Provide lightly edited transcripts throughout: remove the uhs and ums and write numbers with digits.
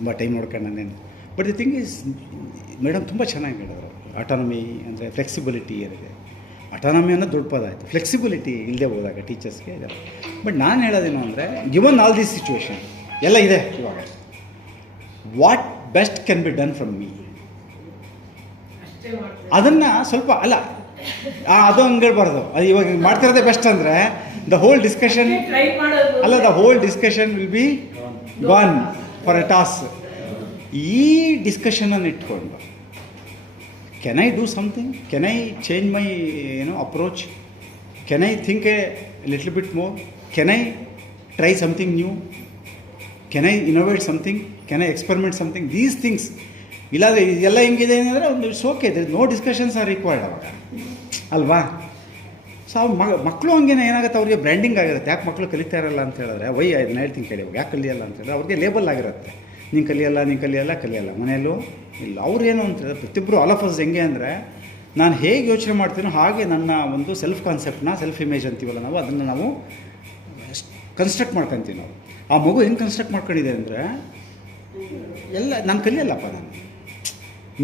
ತುಂಬ ಟೈಮ್ ನೋಡ್ಕೊಂಡು ನಾನೇನು. But the thing is, madam ತುಂಬ ಚೆನ್ನಾಗಿ ಹೇಳಿದ್ರು. ಆಟಾನಮಿ ಅಂದರೆ ಫ್ಲೆಕ್ಸಿಬಿಲಿಟಿ ಏನಿದೆ, ಆಟಾನಮಿ ಅನ್ನೋದು ದೊಡ್ಡ ಪದ ಆಯಿತು, ಫ್ಲೆಕ್ಸಿಬಿಲಿಟಿ ಇಲ್ಲದೆ ಹೋದಾಗ ಟೀಚರ್ಸ್ಗೆ ಇದೆ. ಬಟ್ ನಾನು ಹೇಳೋದೇನು ಅಂದರೆ, ಗಿವನ್ ಆಲ್ ದಿಸ್ ಸಿಚುವೇಶನ್ ಎಲ್ಲ ಇದೆ ಇವಾಗ, what best can be done from me, ಅದನ್ನು ಸ್ವಲ್ಪ ಅಲ್ಲ ಅದು ಹಂಗೆ ಹೇಳ್ಬಾರ್ದು. ಅದು ಇವಾಗ ಮಾಡ್ತಿರೋದೇ ಬೆಸ್ಟ್ ಅಂದರೆ ದ ಹೋಲ್ ಡಿಸ್ಕಷನ್ ಅಲ್ಲ, the whole discussion will be gone for A toss. ಈ ಡಿಸ್ಕಷನನ್ನು ಇಟ್ಕೊಂಡು can I do something, can I change my approach, can I think A little bit more, can I try something new, can I innovate something, can I experiment something, these things. ಇಲ್ಲಾಂದರೆ ಇದೆಲ್ಲ ಹೆಂಗಿದೆ ಅಂದರೆ ಒಂದು okay, no discussions are required ಅವಾಗ ಅಲ್ವಾ. So ಅವ್ರು ಮಕ್ಕಳು ಹಂಗೇನೆ ಏನಾಗುತ್ತೆ, ಅವ್ರಿಗೆ ಬ್ರ್ಯಾಂಡಿಂಗ್ ಆಗಿರುತ್ತೆ. ಯಾಕೆ ಮಕ್ಕಳು ಕಲಿತಾ ಇರಲ್ಲ ಅಂತ ಹೇಳಿದ್ರೆ, ಅದನ್ನ ಹೇಳ್ತೀನಿ ಕೇಳಿ, ಯಾಕೆ ಕಲಿಯಲ್ಲ ಅಂತ ಹೇಳಿದ್ರೆ ಅವ್ರಿಗೆ ಲೇಬಲ್ ಆಗಿರುತ್ತೆ, ನೀನು ಕಲಿಯಲ್ಲ ಮನೆಯಲ್ಲೂ ಇಲ್ಲ. ಅವ್ರೇನು ಅಂತೇಳಿದ್ರೆ ಪ್ರತಿಯೊಬ್ಬರು ಆಲ್ ಆಫ್ ಅಸ್ ಹೆಂಗೆ ಅಂದರೆ, ನಾನು ಹೇಗೆ ಯೋಚನೆ ಮಾಡ್ತೀನೋ ಹಾಗೆ ನನ್ನ ಒಂದು ಸೆಲ್ಫ್ ಕಾನ್ಸೆಪ್ಟ್ನ, ಸೆಲ್ಫ್ ಇಮೇಜ್ ಅಂತೀವಲ್ಲ ನಾವು, ಅದನ್ನು ನಾವು ಕನ್ಸ್ಟ್ರಕ್ಟ್ ಮಾಡ್ಕೊತೀವಿ ನಾವು. ಆ ಮಗು ಹೆಂಗೆ ಕನ್ಸ್ಟ್ರಕ್ಟ್ ಮಾಡ್ಕೊಂಡಿದೆ ಅಂದರೆ, ಎಲ್ಲ ನಾನು ಕಲಿಯಲ್ಲಪ್ಪ,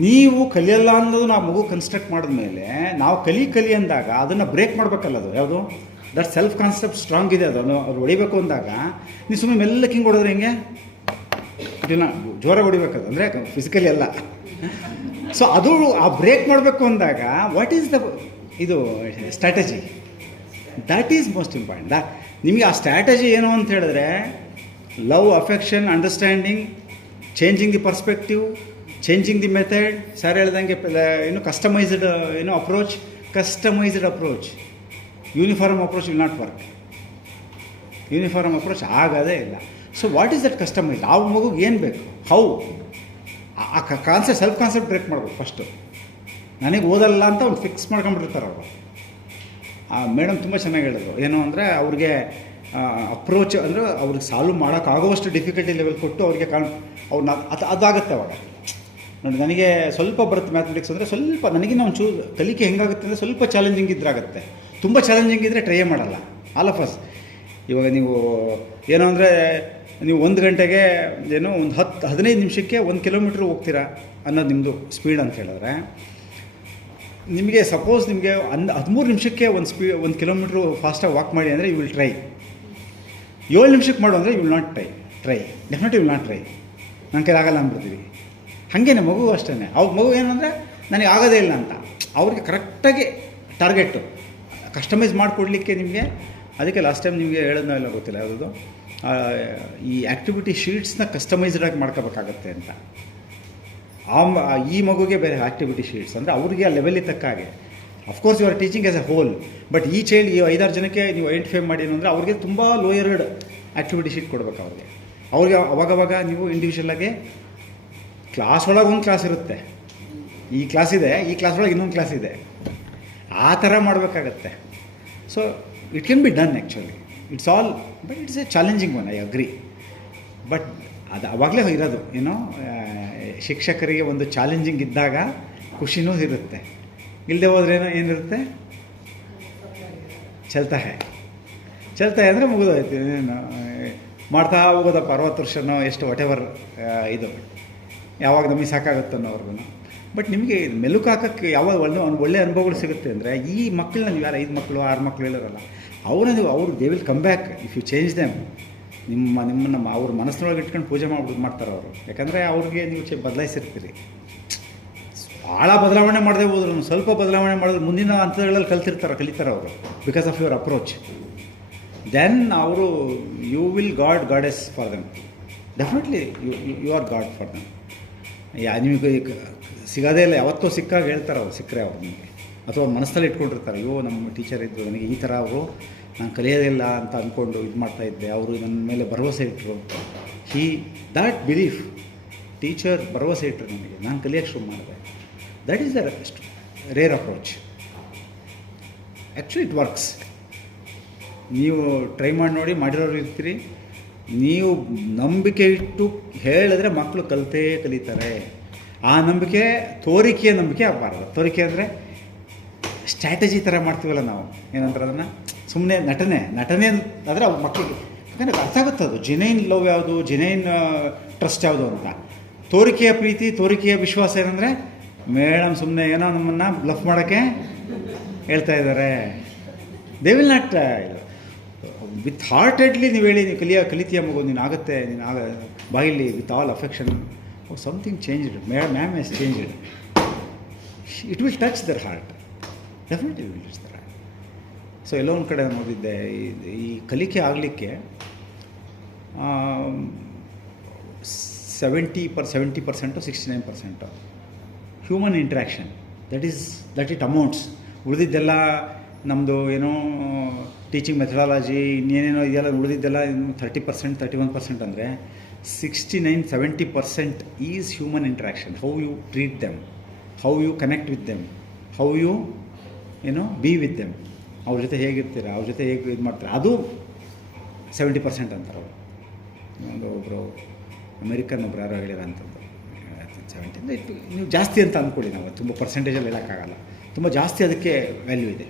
ನೀವು ಕಲಿಯಲ್ಲ ಅನ್ನೋದು ನಾವು ಮಗು ಕನ್ಸ್ಟ್ರಕ್ಟ್ ಮಾಡಿದ್ಮೇಲೆ ನಾವು ಕಲಿ ಅಂದಾಗ ಅದನ್ನು ಬ್ರೇಕ್ ಮಾಡಬೇಕಲ್ಲ. ಅದು ಯಾವುದು ದಟ್ ಸೆಲ್ಫ್ ಕಾನ್ಸೆಪ್ಟ್ ಸ್ಟ್ರಾಂಗ್ ಇದೆ, ಅದು ಅವ್ರು ಹೊಡಿಬೇಕು ಅಂದಾಗ ನೀವು ಸುಮ್ಮನೆ ಮೆಲ್ಲಕ್ಕೆ ಹಿಂಗೆ ಹೊಡೆದ್ರೆ ಹೆಂಗೆ, ಇದನ್ನು ಜೋರಾಗಿ ಹೊಡಿಬೇಕದು, ಅಂದರೆ ಫಿಸಿಕಲಿ ಅಲ್ಲ. ಸೊ ಅದು ಆ ಬ್ರೇಕ್ ಮಾಡಬೇಕು ಅಂದಾಗ ವಾಟ್ ಈಸ್ ದ ಇದು strategy, that is most important. ನಿಮಗೆ ಆ ಸ್ಟ್ರಾಟಜಿ ಏನು ಅಂತ ಹೇಳಿದ್ರೆ, love, affection, understanding, changing the perspective, changing the method. Sir ಹೇಳ್ದಂಗೆ customised approach. Uniform approach will not work, uniform approach ಆಗೋದೇ ಇಲ್ಲ. So what is that customised, ಆ ಮಗುಗೆ ಏನು ಬೇಕು, ಹೌ, ಆ ಕಾನ್ಸೆಪ್ಟ್, ಸೆಲ್ಫ್ ಕಾನ್ಸೆಪ್ಟ್ ಬ್ರೇಕ್ ಮಾಡ್ಬೇಕು ಫಸ್ಟು. ನನಗೆ ಓದಲ್ಲ ಅಂತ ಅವ್ನು ಫಿಕ್ಸ್ ಮಾಡ್ಕೊಂಡ್ಬಿಟ್ಟಿರ್ತಾರೆ ಅವರು. ಮೇಡಮ್ ತುಂಬ ಚೆನ್ನಾಗಿ ಹೇಳಿದ್ರು, ಏನು ಅಂದರೆ ಅವ್ರಿಗೆ ಅಪ್ರೋಚ್ ಅಂದರೆ ಅವ್ರಿಗೆ ಸಾಲ್ವ್ ಮಾಡೋಕ್ಕಾಗುವಷ್ಟು ಡಿಫಿಕಲ್ಟಿ ಲೆವೆಲ್ ಕೊಟ್ಟು ಅವ್ರಿಗೆ ಅವ್ರನ್ನ ಅದಾಗುತ್ತೆ ಅವಾಗ. ನೋಡಿ, ನನಗೆ ಸ್ವಲ್ಪ ಬರುತ್ತೆ ಮ್ಯಾಥಮೆಟಿಕ್ಸ್ ಅಂದರೆ, ಸ್ವಲ್ಪ ನನಗಿನ್ನ ಒಂಚೂರು ಕಲಿಕೆ ಹೆಂಗಾಗುತ್ತೆ ಅಂದರೆ ಸ್ವಲ್ಪ ಚಾಲೆಂಜಿಂಗ್ ಇದ್ರಾಗುತ್ತೆ. ತುಂಬ ಚಾಲೆಂಜಿಂಗ್ ಇದ್ದರೆ ಟ್ರೈ ಮಾಡಲ್ಲ ಆಲ್ ಆಫ್ ಅಸ್. ಇವಾಗ ನೀವು ಏನು ಅಂದರೆ, ನೀವು 1 ಗಂಟೆಗೆ ಒಂದು 10-15 ನಿಮಿಷಕ್ಕೆ 1 ಕಿಲೋಮೀಟ್ರ್ ಹೋಗ್ತೀರಾ ಅನ್ನೋದು ನಿಮ್ಮದು ಸ್ಪೀಡ್ ಅಂತ ಹೇಳಿದ್ರೆ, ನಿಮಗೆ ಸಪೋಸ್ ನಿಮಗೆ 13 ನಿಮಿಷಕ್ಕೆ 1 ಕಿಲೋಮೀಟ್ರು ಫಾಸ್ಟಾಗಿ ವಾಕ್ ಮಾಡಿ ಅಂದರೆ ಯು ವಿಲ್ ಟ್ರೈ. 7 ನಿಮಿಷಕ್ಕೆ ಮಾಡು ಅಂದರೆ you will not try definitely will not try, ನನ್ನ ಕೈಲಿ ಆಗಲ್ಲ ಅಂದ್ಬಿಡ್ತೀವಿ. ಹಾಗೇನೆ ಮಗು ಅಷ್ಟೇ, ಮಗು ಏನಂದರೆ ನನಗೆ ಆಗೋದೇ ಇಲ್ಲ ಅಂತ, ಅವ್ರಿಗೆ ಕರೆಕ್ಟಾಗಿ ಟಾರ್ಗೆಟು ಕಸ್ಟಮೈಸ್ ಮಾಡಿಕೊಡ್ಲಿಕ್ಕೆ ನಿಮಗೆ. ಅದಕ್ಕೆ ಲಾಸ್ಟ್ ಟೈಮ್ ನಿಮಗೆ ಹೇಳೋದನ್ನ ಎಲ್ಲ ಗೊತ್ತಿಲ್ಲ ಯಾವುದದು, ಈ ಆ್ಯಕ್ಟಿವಿಟಿ ಶೀಟ್ಸ್ನ ಕಸ್ಟಮೈಸ್ಡಾಗಿ ಮಾಡ್ಕೋಬೇಕಾಗತ್ತೆ ಅಂತ. ಈ ಮಗುಗೆ ಬೇರೆ ಆ್ಯಕ್ಟಿವಿಟಿ ಶೀಟ್ಸ್ ಅಂದರೆ ಅವ್ರಿಗೆ ಆ ಲೆವೆಲಿಗೆ ತಕ್ಕ ಹಾಗೆ. Of course you are teaching as a whole, but ಈ ಚೈಲ್ಡ್, ಈ 5-6 ಜನಕ್ಕೆ ನೀವು ಐಡೆಂಟಿಫೈ ಮಾಡಿ ಅಂದರೆ ಅವ್ರಿಗೆ ತುಂಬ ಲೋಯರ್ಡ್ ಆ್ಯಕ್ಟಿವಿಟಿ ಶೀಟ್ ಕೊಡ್ಬೇಕು ಅವ್ರಿಗೆ ಅವಾಗವಾಗ ನೀವು ಇಂಡಿವಿಜುವಲಾಗಿ ಕ್ಲಾಸ್ ಒಳಗೆ ಒಂದು ಕ್ಲಾಸ್ ಇರುತ್ತೆ, ಈ ಕ್ಲಾಸ್ ಇದೆ, ಈ ಕ್ಲಾಸ್ ಒಳಗೆ ಇನ್ನೊಂದು ಕ್ಲಾಸ್ ಇದೆ, ಆ ಥರ ಮಾಡಬೇಕಾಗತ್ತೆ. So it can be done actually, it's all, but it's A challenging one, I agree. But ಅದು ಅವಾಗಲೇ ಇರೋದು ಶಿಕ್ಷಕರಿಗೆ ಒಂದು ಚಾಲೆಂಜಿಂಗ್ ಇದ್ದಾಗ ಖುಷಿನೂ ಇರುತ್ತೆ, ಇಲ್ಲದೆ ಹೋದ್ರೇನೋ ಏನಿರುತ್ತೆ, ಚಲ್ತಾ ಅಂದರೆ ಮುಗಿದೋಯ್ತು, ಏನು ಮಾಡ್ತಾ ಹೋಗೋದಪ್ಪ 60 ವರ್ಷನೋ ಎಷ್ಟು ವಾಟೆವರ್ ಇದು, ಯಾವಾಗ ನಮಗೆ ಸಾಕಾಗುತ್ತೋ ಅನ್ನೋರ್ಗು. ಬಟ್ ನಿಮಗೆ ಮೆಲುಕು ಹಾಕೋಕ್ಕೆ ಯಾವಾಗ ಒಳ್ಳೆ ಅನುಭವಗಳು ಸಿಗುತ್ತೆ ಅಂದರೆ, ಈ ಮಕ್ಕಳನ್ನ ನೀವು ಯಾರು 5 ಮಕ್ಕಳು 6 ಮಕ್ಕಳು ಹೇಳಿರಲ್ಲ, ಅವ್ರು they will come back if you change them. ನಿಮ್ಮನ್ನು ಅವ್ರ ಮನಸ್ಸಿನೊಳಗೆ ಇಟ್ಕೊಂಡು ಪೂಜೆ ಮಾಡ್ತಾರೆ ಅವರು. ಯಾಕಂದರೆ ಅವ್ರಿಗೆ ನೀವು ಬದಲಾಯಿಸಿರ್ತೀರಿ. ಭಾಳ ಬದಲಾವಣೆ ಮಾಡದೆ ಹೋದ್ರು, ಸ್ವಲ್ಪ ಬದಲಾವಣೆ ಮಾಡಿದ್ರೆ ಮುಂದಿನ ಹಂತಗಳಲ್ಲಿ ಕಲಿತಾರೆ ಅವರು, because of your approach. Then ಅವರು you will goddess for them, definitely you are god for them. ನಿಮಗೆ ಸಿಗೋದೇ ಇಲ್ಲ, ಯಾವತ್ತೋ ಸಿಕ್ಕಾಗ ಹೇಳ್ತಾರೆ ಅವ್ರು, ಸಿಕ್ಕರೆ ಅವ್ರು ನಿಮಗೆ, ಅಥವಾ ಅವ್ರ ಮನಸ್ಸಲ್ಲಿ ಇಟ್ಕೊಂಡಿರ್ತಾರೆ, ಅಯ್ಯೋ ನಮ್ಮ ಟೀಚರ್ ಇದ್ದರು, ನನಗೆ ಈ ಥರ ಅವರು ನಾನು ಕಲಿಯೋದಿಲ್ಲ ಅಂತ ಅಂದ್ಕೊಂಡು ಇದು ಮಾಡ್ತಾಯಿದ್ದೆ, ಅವರು ನನ್ನ ಮೇಲೆ ಭರವಸೆ ಇಟ್ಟರು. ದ್ಯಾಟ್ ಬಿಲೀಫ್, ಟೀಚರ್ ಭರವಸೆ ಇಟ್ಟರು ನನಗೆ, ನಾನು ಕಲಿಯೋಕ್ಕೆ ಶುರು ಮಾಡಿದೆ. That is the rare approach. Actually it works. ನೀವು ಟ್ರೈ ಮಾಡಿ ನೋಡಿ, ಮಾಡಿರೋರು ಇರ್ತೀರಿ. ನೀವು ನಂಬಿಕೆ ಇಟ್ಟು ಹೇಳಿದ್ರೆ ಮಕ್ಕಳು ಕಲಿತಾರೆ. ಆ ನಂಬಿಕೆ ತೋರಿಕೆಯ ನಂಬಿಕೆ ಆಗಬಾರ್ದು. ತೋರಿಕೆ ಅಂದರೆ ಸ್ಟ್ರಾಟಜಿ ಥರ ಮಾಡ್ತೀವಲ್ಲ ನಾವು, ಏನಂತಾರೆ ಅದನ್ನು, ಸುಮ್ಮನೆ ನಟನೆ ಆದರೆ ಅವ್ರ ಮಕ್ಕಳಿಗೆ ಯಾಕಂದರೆ ಅರ್ಥ ಆಗುತ್ತೆ ಅದು ಜೆನೈನ್ ಲವ್ ಯಾವುದು, ಜೆನೈನ್ ಟ್ರಸ್ಟ್ ಯಾವುದು ಅಂತ. ತೋರಿಕೆಯ ಪ್ರೀತಿ, ತೋರಿಕೆಯ ವಿಶ್ವಾಸ ಏನಂದರೆ ಮೇಡಮ್ ಸುಮ್ಮನೆ ಏನೋ ನಮ್ಮನ್ನು ಬ್ಲಫ್ ಮಾಡೋಕ್ಕೆ ಹೇಳ್ತಾ ಇದ್ದಾರೆ. They will not with heartedly ನೀವು ಹೇಳಿ ನೀವು ಕಲಿತೀಯ ಮಗು, ನೀನು ಆಗುತ್ತೆ, ನೀನು ಬಾಯಿಲಿ with all affection something changed, ma'am has changed, it will touch their heart, definitely will touch their heart. So ಎಲ್ಲೋ ಒಂದು ಕಡೆ ನೋಡಿದ್ದೆ, ಈ ಕಲಿಕೆ ಆಗಲಿಕ್ಕೆ 70% 69% human interaction, that it amounts. ಉಳಿದಿದ್ದೆಲ್ಲ ನಮ್ಮದು ಏನೋ ಟೀಚಿಂಗ್ ಮೆಥಡಾಲಜಿ ಇನ್ನೇನೇನೋ ಇದೆಲ್ಲ, ಉಳಿದಿದ್ದೆಲ್ಲ 30% 31% ಅಂದರೆ 69-70% is human interaction. How you treat them, how you connect with them, how you be with them, ಅವ್ರ ಜೊತೆ ಹೇಗಿರ್ತೀರ, ಅವ್ರ ಜೊತೆ ಹೇಗೆ ಇದು ಮಾಡ್ತಾರೆ, ಅದು 70% ಅಂತಾರೆ ಅವರು. ಒಬ್ಬರು ಅಮೇರಿಕನ್ ಒಬ್ರು ಯಾರೋ ಹೇಳಿರ ಅಂತಂದು 70 ನೀವು ಜಾಸ್ತಿ ಅಂತ ಅಂದ್ಕೊಳ್ಳಿ, ನಾವು ತುಂಬ ಪರ್ಸೆಂಟೇಜಲ್ಲಿ ಹೇಳೋಕ್ಕಾಗಲ್ಲ, ತುಂಬ ಜಾಸ್ತಿ ಅದಕ್ಕೆ ವ್ಯಾಲ್ಯೂ ಇದೆ.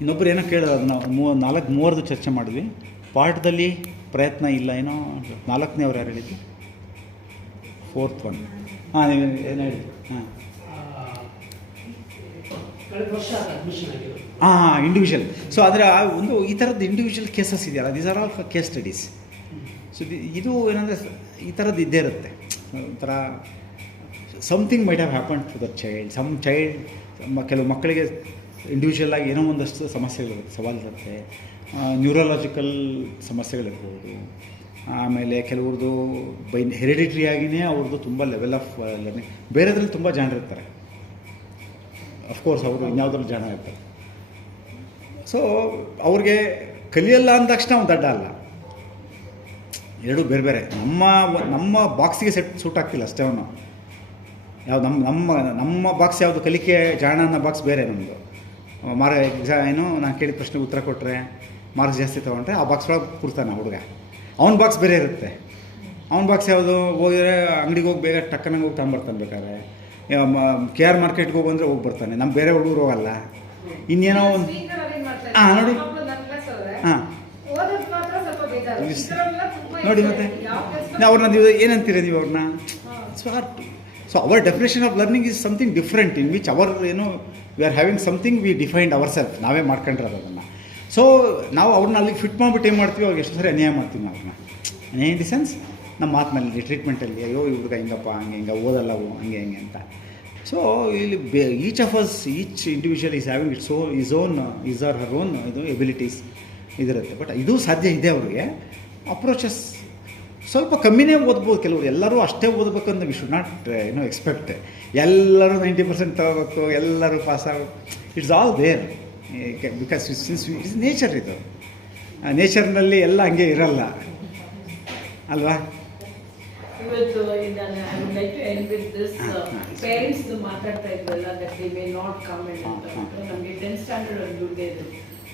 ಇನ್ನೊಬ್ಬರು ಏನೋ ಕೇಳೋದು, ನಾವು 4 ಚರ್ಚೆ ಮಾಡಿದ್ವಿ. ಪಾಠದಲ್ಲಿ ಪ್ರಯತ್ನ ಇಲ್ಲ ಏನೋ 4ನೇ ಅವ್ರು ಯಾರು ಹೇಳಿದ್ದು, 4th one. ಹಾಂ, ನೀವು ಏನು ಹೇಳಿದ್ವಿ? ಹಾಂ ಇಂಡಿವಿಜುವಲ್. ಸೊ ಆದರೆ ಒಂದು ಈ ಥರದ್ದು ಇಂಡಿವಿಜುವಲ್ ಕೇಸಸ್ ಇದೆಯಲ್ಲ, these are all case studies. So ಇದು ಏನಂದರೆ ಈ ಥರದ್ದು ಇದ್ದೇ ಇರುತ್ತೆ ಒಂಥರ. Something might have happen to the child. ಕೆಲವು ಮಕ್ಕಳಿಗೆ ಇಂಡಿವಿಜುವಲ್ ಆಗಿ ಏನೋ ಒಂದಷ್ಟು ಸಮಸ್ಯೆಗಳಿರುತ್ತೆ, ಸವಾಲಿರುತ್ತೆ, ನ್ಯೂರಲಾಜಿಕಲ್ ಸಮಸ್ಯೆಗಳಿರ್ಬೋದು. ಆಮೇಲೆ ಕೆಲವ್ರದ್ದು ಹೆರಿಡಿಟ್ರಿಯಾಗಿಯೇ ಅವ್ರದ್ದು ತುಂಬ ಲೆವೆಲ್ ಆಫ್ ಲರ್ನಿಂಗ್. ಬೇರೆದ್ರಲ್ಲಿ ತುಂಬ ಜನರಿರ್ತಾರೆ, ಅಫ್ಕೋರ್ಸ್ ಅವರು ಇನ್ಯಾವುದ್ರಲ್ಲಿ ಜನ ಇರ್ತಾರೆ. ಸೊ ಅವ್ರಿಗೆ ಕಲಿಯಲ್ಲ ಅಂದ ತಕ್ಷಣ ಅವ್ನು ದಡ್ಡ ಅಲ್ಲ, ಎರಡೂ ಬೇರೆ ಬೇರೆ. ನಮ್ಮ ಬಾಕ್ಸಿಗೆ ಸೂಟ್ ಆಗ್ತಿಲ್ಲ ಅಷ್ಟೇ ಅವನು. ಯಾವುದು ನಮ್ಮ ಬಾಕ್ಸ್ ಯಾವುದು, ಕಲಿಕೆ ಜಾಣ ಅನ್ನೋ ಬಾಕ್ಸ್ ಬೇರೆ ನಮ್ಮದು. ನಾನು ಕೇಳಿದ ಪ್ರಶ್ನೆಗೆ ಉತ್ತರ ಕೊಟ್ಟರೆ ಮಾರ್ಕ್ಸ್ ಜಾಸ್ತಿ ತೊಗೊಂಡ್ರೆ ಆ ಬಾಕ್ಸ್ ಒಳಗೆ ಕೂರ್ತಾನೆ ಹುಡುಗ. ಅವನ ಬಾಕ್ಸ್ ಬೇರೆ ಇರುತ್ತೆ. ಅವನ ಬಾಕ್ಸ್ ಯಾವುದು, ಹೋಗಿದ್ರೆ ಅಂಗಡಿಗೆ ಹೋಗಿ ಬೇಗ ಟಕ್ಕನಾಗಿ ಹೋಗಿ ತಗೊಂಬರ್ತಾನೆ. ಬೇಕಾದ್ರೆ KR ಮಾರ್ಕೆಟ್ಗೆ ಹೋಗಿ ಅಂದರೆ ಹೋಗಿ ಬರ್ತಾನೆ. ನಮ್ಮ ಬೇರೆ ಹುಡುಗರು ಹೋಗಲ್ಲ. ಇನ್ನೇನೋ ಒಂದು ನೋಡಿ ನೋಡಿ ಮತ್ತೆ ಅವ್ರನ್ನ ನೀವು ಏನಂತೀರ ನೀವು ಅವ್ರನ್ನ? So our definition of learning is something different, in which our we are having something we defined our self. ನಾವೇ ಮಾಡ್ಕೊಂಡಿರೋದು ಅದನ್ನು. ಸೊ ನಾವು ಅವ್ರನ್ನ ಅಲ್ಲಿಗೆ ಫಿಟ್ ಮಾಡಿಬಿಟ್ಟು ಏನು ಮಾಡ್ತೀವಿ, ಅವ್ರಿಗೆ ಎಷ್ಟು ಸರಿ ಅನ್ಯಾಯ ಮಾಡ್ತೀವಿ ನಾವು ಅವ್ರನ್ನ. ಅನ್ಯಾಯ ಇನ್ ದಿ ಸೆನ್ಸ್ ನಮ್ಮ ಮಾತಿನಲ್ಲಿ, ಟ್ರೀಟ್ಮೆಂಟಲ್ಲಿ, ಅಯ್ಯೋ ಈ ಹುಡುಗ ಹಿಂಗಪ್ಪ, ಹಿಂಗೆ ಓದಲ್ಲವು ಹಂಗೆ ಅಂತ. ಸೊ ಇಲ್ಲಿ each of us, each individual is having is or her own abilities ಇದಿರುತ್ತೆ. ಬಟ್ ಇದು ಸಾಧ್ಯ ಇದೆ ಅವ್ರಿಗೆ. ಅಪ್ರೋಚಸ್ ಸ್ವಲ್ಪ ಕಮ್ಮಿನೇ ಓದ್ಬೋದು ಕೆಲವರು. ಎಲ್ಲರೂ ಅಷ್ಟೇ ಓದಬೇಕಂತ ವಿ ಶುಡ್ ನಾಟ್ ಎಕ್ಸ್ಪೆಕ್ಟ್ ಎಲ್ಲರೂ 90% ತಗೋಬೇಕು, ಎಲ್ಲರೂ ಪಾಸ್ ಆಗಬೇಕು. It's all there, because since it's nature. ಇದು ನೇಚರ್ನಲ್ಲಿ ಎಲ್ಲ ಹಂಗೆ ಇರಲ್ಲ ಅಲ್ವಾ? ಇವತ್ತು ನಾನು I would like to end with this. Parents ಮಾತಾಡ್ತಾ ಇದ್ವಲ್ಲ, that they may not come ಅಂತ. ನಮಗೆ 10th standard ಒಂದು ದುಡ್ಡು ಇದೆ.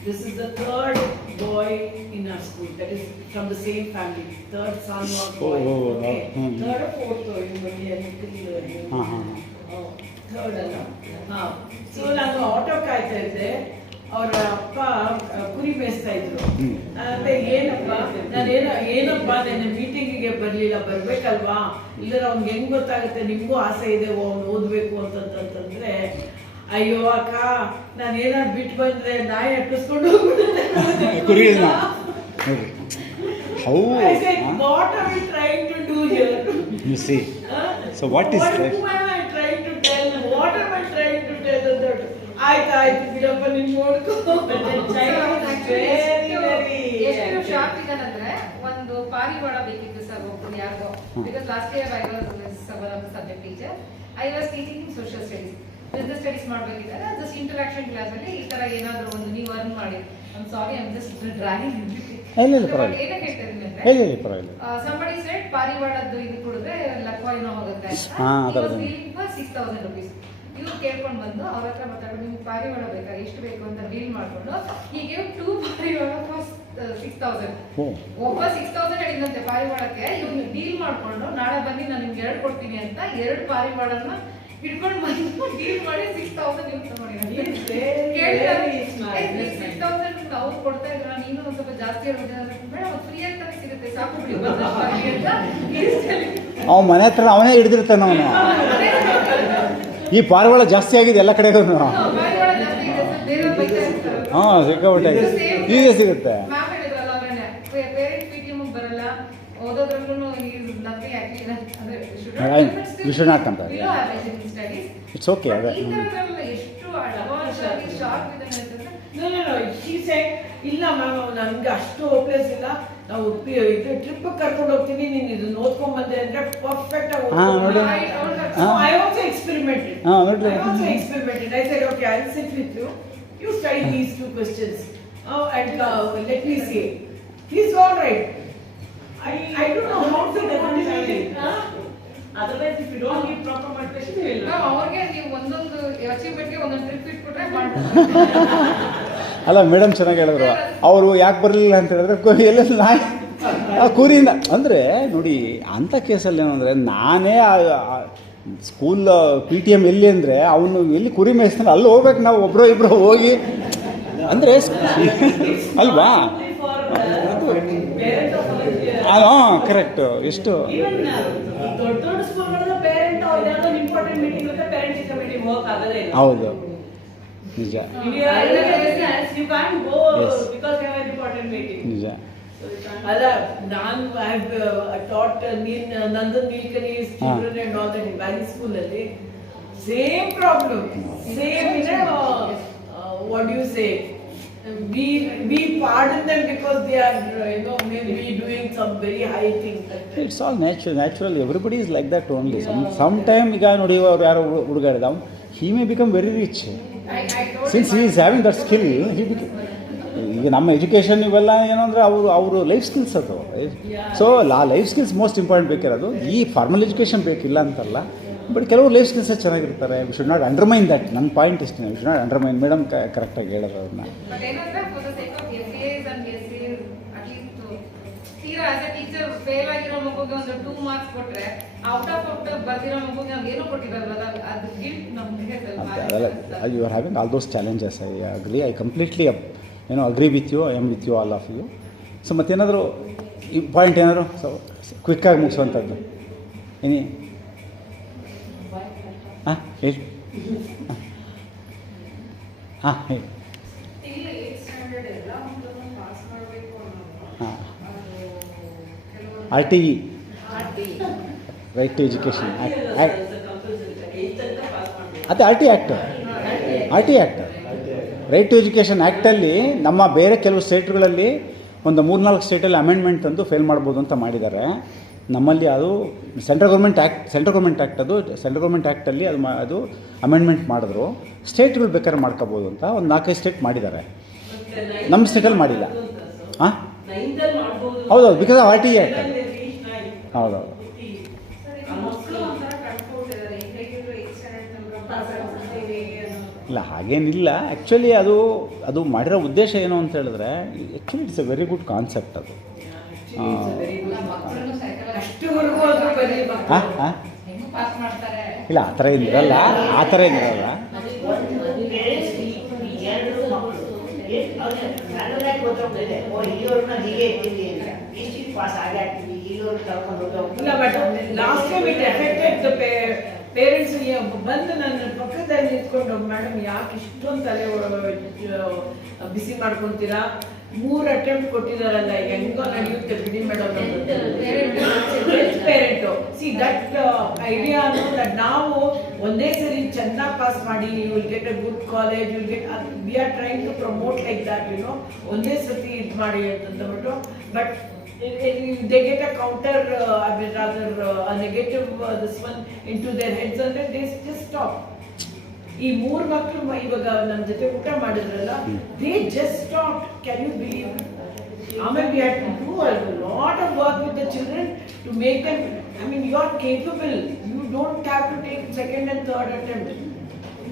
This is the 3rd boy in our school, that is from the same family, 3rd son or boy. Okay, 3rd or 4th third ಅಲ್ಲ. So ನಾನು auto ಕಾಯ್ತಾ ಇದ್ದೆ, ಅವರ ಅಪ್ಪ ಕುರಿ ಮೇಯಿಸ್ತಾ ಇದ್ರು. ಅದೇ ಏನಪ್ಪ ನನ್ನ ಮೀಟಿಂಗಿಗೆ ಬರಲಿಲ್ಲ, ಬರ್ಬೇಕಲ್ವಾ, ಇಲ್ಲರ ಅವ್ನಿಗೆ ಹೆಂಗ್ ಗೊತ್ತಾಗುತ್ತೆ, ನಿಮಗೂ ಆಸೆ ಇದೆ ಅವ್ನು ಓದ್ಬೇಕು ಅಂತಂತಂದ್ರೆ, ಅಯ್ಯೋ ಅಕ್ಕ ನಾನು ಏನಾದ್ರು ಬಿಟ್ಟು ಬಂದ್ರೆ ನಾಯಿ ಅಟ್ಟಿಸ್ಕೊಂಡು ಹೋಗ್ಬಿಡುತ್ತೆ. What are we trying to do here? You see, so what is that? Who am I trying to tell? What am I trying to tell? ಆಯ್ತು ಬಿಡಪ್ಪ ನೀನ್ ನೋಡ್ಕೋ. ಎಷ್ಟು ಶಾರ್ಟ್ ಇದಾನಂದ್ರೆ, ಒಂದು ಪಾರಿವಾಳ ಬೇಕಿತ್ತು ಸರ್ ಒಬ್ಬರು ಯಾರಿಗೋ. Because last year I was one of the subject teacher. I was teaching social studies. Business studies ಮಾಡ್ಬೇಕಿದ್ದಾರೆ. ಜಸ್ಟ್ ಇಂಟರಾಕ್ಷನ್ ಕ್ಲಾಸ್ ಅಲ್ಲಿ ಈ ತರ ಏನಾದ್ರು ಒಂದು ನೀವು ಅರ್ನ್ ಮಾಡಿ. I sorry, I am just dragging ಏನಕ್ಕೆ ಹೇಳ್ತಿದ್ದೀನಿ ಅಂದ್ರೆ, somebody said ಪಾರಿವಾಳದ್ದು ಇದು ಕೊಡಿದ್ರೆ ಲಕ್ವ ಏನೋ ಹೋಗುತ್ತೆ ಅಂತ. 6,000 rupees. ಇವ್ರು ಕೇಳ್ಕೊಂಡು ಬಂದು ಅವ್ರ ಹತ್ರ ಮಾತಾಡ್ಕೊಂಡು, ನಿಮ್ಗೆ ಪಾರಿವಾಳ ಬೇಕಾ, ಎಷ್ಟು ಬೇಕು ಅಂತ ಡೀಲ್ ಮಾಡ್ಕೊಂಡು ಹೀಗೆ 2 ಪಾರಿವಾಳ 6,000. ಒಬ್ಬ 6,000 ಹೇಳಿದಂತೆ ಪಾರಿವಾಳಕ್ಕೆ. ಇವ್ರು ಡೀಲ್ ಮಾಡ್ಕೊಂಡು ನಾಳೆ ಬನ್ನಿ ನಾನು ನಿಮ್ಗೆ 2 ಕೊಡ್ತೀನಿ ಅಂತ 2 ಪಾರಿವಾಳನ ಹಿಡ್ಕೊಂಡು ಬಂದು ಡೀಲ್ ಮಾಡಿ 6,000 use He is very smart. 6,000 ಅವ್ರು ಕೊಡ್ತಾ ಇದ್ರ ನೀನು ಒಂದ್ ಸ್ವಲ್ಪ ಜಾಸ್ತಿ ಮೇಡಮ್ ಫ್ರೀ ಆಗ್ತಾನೆ ಸಿಗುತ್ತೆ ಸಾಕು ಬಿಡಿ ಬಂದಷ್ಟು ಆಗ್ಲಿ ಅಂತ ಅವ್ನ ಮನೆ ಹತ್ರ ಅವನೇ ಹಿಡ್ದಿರ್ತಾನೆ ಅವನು. ಈ ಪಾರಿವಾಳ ಜಾಸ್ತಿ ಆಗಿದೆ ಎಲ್ಲ ಕಡೆಗೂ. ಹಾಂ ಸಿಕ್ಕಾಪಟ್ಟೆ ಈಗ ಸಿಗುತ್ತೆ. ಮ್ಯಾಮ್ ಹೇಳಿದ್ರಲ್ಲ ಅವರೇ ಪೇರೆಂಟ್ PTM ಬರಲ್ಲ ಓದೋದ್ರಲ್ಲೂ ನಥಿಂಗ್ ಆಕ್ಚುಲಿ ಅಂದ್ರೆ We should not compare. below average in studies. It's okay. But ಈ ಥರದ್ರಲ್ಲ ಎಷ್ಟು ಅಡ್ವಾನ್ಸ್ ಆಗಿ ಶಾರ್ಪ್ ಇದೆ ಅಂತಂದ್ರೆ No. She said, ಇಲ್ಲ ಮ್ಯಾಮ್ ನನ್ಗೆ ಅಷ್ಟು ಹೋಪ್ಲೆಸ್ ಇಲ್ಲ, ನಾವು ಇದು ಟ್ರಿಪ್ ಕರ್ಕೊಂಡು ಹೋಗ್ತೀವಿ, ನೀನು ಇದನ್ನ ಓದ್ಕೊಂಡ್ ಬಂದೆ ಅಂದ್ರೆ ಪರ್ಫೆಕ್ಟ್ ಆಗಿ ನೋಡಿ. So I also experimented. ನೋಡ್ರಿ. I said, okay, I'll sit with you. You study these 2 questions. And let me see. He's all right. I don't know how to continue. Otherwise, if you don't give proper motivation, you will not. ಅವ್ರಿಗೆ ನೀವು ಒಂದೊಂದು ಅಚೀವ್ಮೆಂಟ್ಗೆ ಒಂದೊಂದು trip ಇಟ್ಬಿಟ್ರೆ ಮಾಡ್ತಾರೆ. ಅಲ್ಲ madam ಚೆನ್ನಾಗಿ ಹೇಳಿದ್ರು. ಅವರು ಯಾಕೆ ಬರಲಿಲ್ಲ ಅಂತ ಹೇಳಿದ್ರೆ ಎಲ್ಲ ನಾಯಿ ಕೂರಿಯಿಂದ ಅಂದರೆ ನೋಡಿ ಅಂಥ ಕೇಸಲ್ಲಿ ಏನು ಅಂದರೆ ನಾನೇ ಸ್ಕೂಲ್ PTM ಎಲ್ಲಿ ಅಂದರೆ ಅವನು ಎಲ್ಲಿ ಕುರಿ ಮೇಯಿಸ್ತಾನೆ ಅಲ್ಲಿ ಹೋಗ್ಬೇಕು ನಾವು ಒಬ್ಬರು ಇಬ್ಬರು ಹೋಗಿ ಅಂದರೆ ಅಲ್ವಾ. ಹಾಂ ಕರೆಕ್ಟು ಎಷ್ಟು ದೊಡ್ಡ ಸ್ಕೂಲ್ಗಳ ಪೇರೆಂಟ್ ಯಾವುದೋ ಇಂಪಾರ್ಟೆಂಟ್ ಮೀಟಿಂಗ್ ಇರುತ್ತೆ, ಪೇರೆಂಟ್ ಟೀಚರ್ ಮೀಟಿಂಗ್ ಹೋಗಕ್ ಆಗದೇ ಇಲ್ಲ. ಹೌದು ನಿಜ You can't go because you have an important meeting. ನಿಜ. ಅಲ್ಲ ನಾನು taught Nandan Nilkani's children and all that in Valley School ಅಲ್ಲಿ same problem, same what do you say, we pardon them because they are maybe doing some very high thing. It's all natural. Everybody is like that only. Sometime ಈಗ ನೋಡಿ ಅವ್ರು ಯಾರೋ ಹುಡುಗ ಹೇಳಿದ he may become very rich since he is having that skill. ಈಗ ನಮ್ಮ education ಇವೆಲ್ಲ ಏನು ಅಂದರೆ ಅವರು ಲೈಫ್ ಸ್ಕಿಲ್ಸ್ ಅದು. So life skills most important ಬೇಕಿರೋದು. ಈ ಫಾರ್ಮಲ್ ಎಜುಕೇಷನ್ ಬೇಕಿಲ್ಲ ಅಂತಲ್ಲ, ಬಟ್ ಕೆಲವು ಲೈಫ್ ಸ್ಕಿಲ್ಸೇ ಚೆನ್ನಾಗಿರ್ತಾರೆ. V should not undermine that. ನನ್ನ ಪಾಯಿಂಟ್ ಇಷ್ಟೇ, V should not undermine. Madam ಕರೆಕ್ಟಾಗಿ ಹೇಳೋದು ಅದನ್ನ. ಬಟ್ ಏನಂದ್ರೆ for the sake of FAs and SAs at least ತೀರಾ ಆಸ್ ಅ ಟೀಚರ್ ಫೇಲ್ ಆಗಿರೋ ಮಗುಗೆ ಒಂದು 2 ಮಾರ್ಕ್ಸ್ ಕೊಟ್ರೆ ಔಟ್ ಆಫ್ ಬರ್ದಿರೋ ಮಗುಗೆ ಅವ್ರು ಏನೋ ಕೊಟ್ಟಿರಲ್ವಲ್ಲ, ಅದು ಗಿಲ್ಟ್ ನಮಗೆ ಸ್ವಲ್ಪ. You are having all those challenges. I agree, I completely agree with you. I am with you, all of you. So ಮತ್ತೇನಾದರೂ ಈ ಪಾಯಿಂಟ್ ಏನಾದರೂ ಕ್ವಿಕ್ಕಾಗಿ ಮುಗಿಸುವಂಥದ್ದು ಏನಿ? ಹಾಂ ಹೇಳಿ. ಹಾಂ ಹೇಳಿ. ಹಾಂ RTE right to education act. ಅದು RTE act right to education ಆ್ಯಕ್ಟಲ್ಲಿ ನಮ್ಮ ಬೇರೆ ಕೆಲವು ಸ್ಟೇಟ್ಗಳಲ್ಲಿ ಒಂದು 3-4 ಸ್ಟೇಟಲ್ಲಿ ಅಮೆಂಡ್ಮೆಂಟ್ ತಂದು ಫೇಲ್ ಮಾಡ್ಬೋದು ಅಂತ ಮಾಡಿದ್ದಾರೆ. ನಮ್ಮಲ್ಲಿ ಅದು ಸೆಂಟ್ರಲ್ ಗೌರ್ಮೆಂಟ್ ಆ್ಯಕ್ಟ್ ಅದು ಸೆಂಟ್ರಲ್ ಗೌರ್ಮೆಂಟ್ ಆ್ಯಕ್ಟಲ್ಲಿ ಅದು ಅಮೆಂಡ್ಮೆಂಟ್ ಮಾಡಿದ್ರು. ಸ್ಟೇಟ್ಗಳು ಬೇಕಾದ್ರೆ ಮಾಡ್ಕೋಬೋದು ಅಂತ ಒಂದು 4-5 ಸ್ಟೇಟ್ ಮಾಡಿದ್ದಾರೆ. ನಮ್ಮ ಸ್ಟೇಟಲ್ಲಿ ಮಾಡಿಲ್ಲ. ಹಾಂ ಹೌದೌದು, ಬಿಕಾಸ್ ಆಫ್ RTE ಆ್ಯಕ್ಟ್. ಹೌದೌದು. ಇಲ್ಲ ಹಾಗೇನಿಲ್ಲ. ಆ್ಯಕ್ಚುಲಿ ಅದು ಮಾಡಿರೋ ಉದ್ದೇಶ ಏನು ಅಂತ ಹೇಳಿದ್ರೆ actually it's A very good concept ಅದು. ಇಲ್ಲ ಆ ಥರ ಏನಿರಲ್ಲ. ಪೇರೆಂಟ್ಸ್ ಬಂದು ನನ್ನ ಪಕ್ಕದಲ್ಲಿ ನಿಂತ್ಕೊಂಡು, ಮೇಡಮ್ ಯಾಕೆ ಇಷ್ಟೊಂದು ತಲೆ ಬಿಸಿ ಮಾಡ್ಕೊತೀರಾ, 3 ಅಟೆಂಪ್ಟ್ ಕೊಟ್ಟಿದಾರಲ್ಲ, ಹೆಂಗೋ ನಡೆಯುತ್ತೆ ಬಿಡಿ madam. Parent see that idea ಅನ್ನೋ ದಟ್ ನಾವು ಒಂದೇ ಸರಿ ಚೆನ್ನಾಗಿ ಪಾಸ್ ಮಾಡಿ you will get a good college, you will get, we are trying to promote like that, ಒಂದೇ ಸತಿ ಇದು ಮಾಡಿ ಅಂತಂದ್ಬಿಟ್ಟು. But they get a counter, rather a negative this one into their heads and then they just stop. ಈ 3 ಮಕ್ಕಳು ಇವಾಗ ನನ್ನ ಜೊತೆ ಊಟ ಮಾಡಿದ್ರಲ್ಲ, they just stopped. Can you believe? ಆಮೇಲೆ we had to do a lot of work with the children to make them, I mean, you are capable, you don't have to take second and third attempt.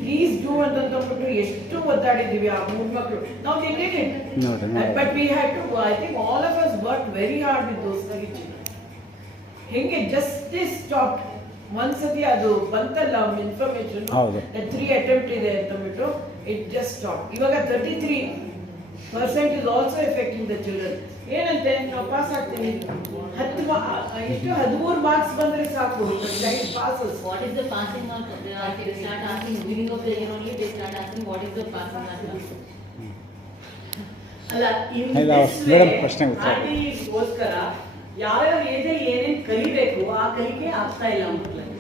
Please do ಅಂತಂದ್ಬಿಟ್ಟು ಎಷ್ಟು ಒದ್ದಾಡಿದ್ದೀವಿ ಆ 3 ಮಕ್ಕಳು. Now they did it. But we had to, I think all of us worked very hard with those children. ಹೆಂಗೆ just they stopped. ಒಂದ್ಸತಿ ಅದು ಬಂತಲ್ಲ information ಹೌದು. 3 attempt ಇದೆ ಅಂತಂದ್ಬಿಟ್ಟು ಇಟ್ ಜಸ್ಟ್ ಸ್ಟಾಪ್. ಇವಾಗ 33% is also affecting the children. ಏನಂತೆ ನಾವು ಪಾಸ್ ಆಗ್ತೀವಿ, 13 ಮಾರ್ಕ್ಸ್ ಬಂದ್ರೆ ಸಾಕು, passes. What is the passing mark? They start asking beginning of the year only. They start asking what is the passing mark. ಅಲ್ಲ ಇಲ್ಲ, madam ಪ್ರಶ್ನೆ ಉತ್ತರ. ಗೋಸ್ಕರ ಯಾವ್ಯಾವ ಏಜಲ್ಲಿ ಏನೇನು ಕಲಿಬೇಕು ಆ ಕಲಿಕೆ ಆಗ್ತಾ ಇಲ್ಲ ಮಕ್ಕಳಿಗೆ.